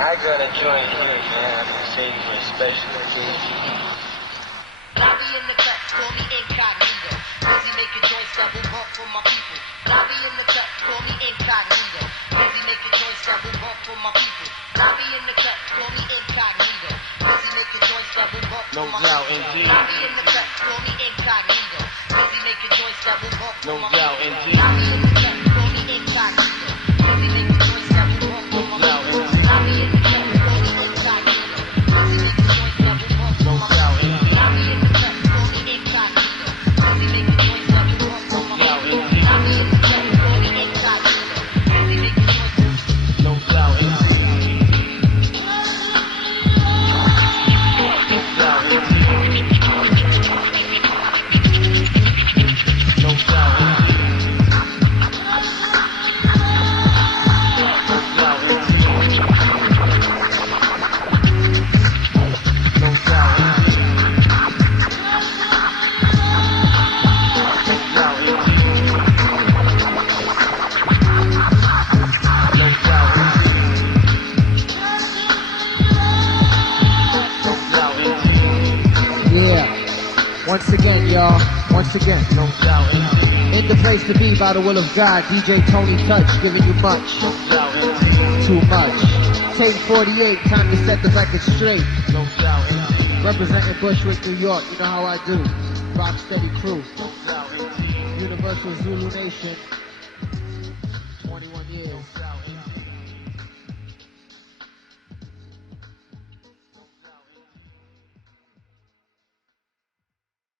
I got a joint here, man. I'm gonna save you for a special occasion. Lobby in the cut, call me incognito. Busy making joints double bump for my people. Lobby in the cut, call me incognito. Busy making joints double bump for my people. Lobby in the cut, call me incognito. Busy making joints double bump for my people. Lobby in the cut, call me incognito. Busy making joints double bump for my people. Lobby in the cut, call me incognito. Busy making joints double bump for my people. Lobby in the cut, call me incognito. Busy making joints double bump for my people. Lobby in the cut, call me incognito. Busy making joints double bump for my people. Lobby in the cut, call me incognito. Busy making joints. No doubt. Once again, y'all. Once again. In the place to be by the will of God, DJ Tony Touch giving you much. Too much. Tape 48, time to set the record straight. Representing Bushwick, New York, you know how I do. Rocksteady crew. Universal Zulu Nation.